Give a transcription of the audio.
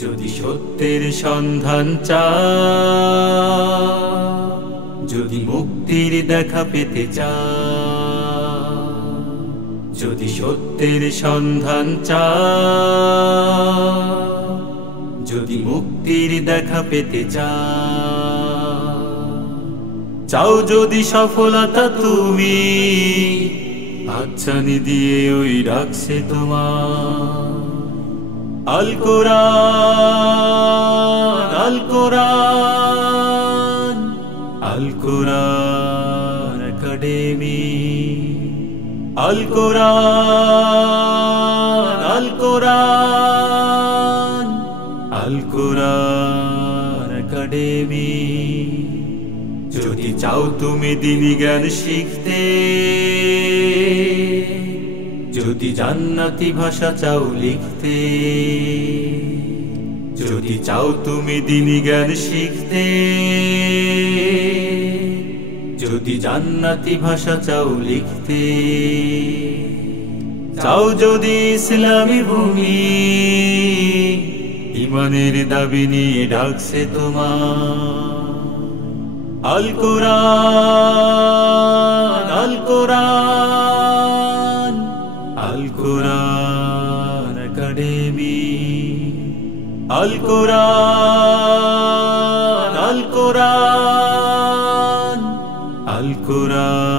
যদি সত্যের সন্ধান চাও, যদি মুক্তির দেখা পেতে চাও, যদি সত্যের সন্ধান চাও, যদি মুক্তির দেখা পেতে চাও, চাও যদি সফলতা তুমি, হাতছানি দিয়ে ওই ডাকছে তোমার আল কোরআন, আল কোরআন, আল কোরআন একাডেমি, আল কোরআন, আল কোরআন, আল কোরআন একাডেমি। যদি চাও তুমি দ্বীনি জ্ঞান শিখতে, যদি জান্নাতি ভাষা চাও লিখতে, যদি চাও তুমি দ্বীনি জ্ঞান শিখতে, যদি জান্নাতি ভাষা চাও লিখতে, চাও যদি ইসলামী ভূমি, ইমানের দাবি নিয়ে ডাকছে তোমার আল কোরআন, আল কোরআন, আল কোরআন একাডেমি, আল কোরআন, আল কোরআন, আল কোরআন।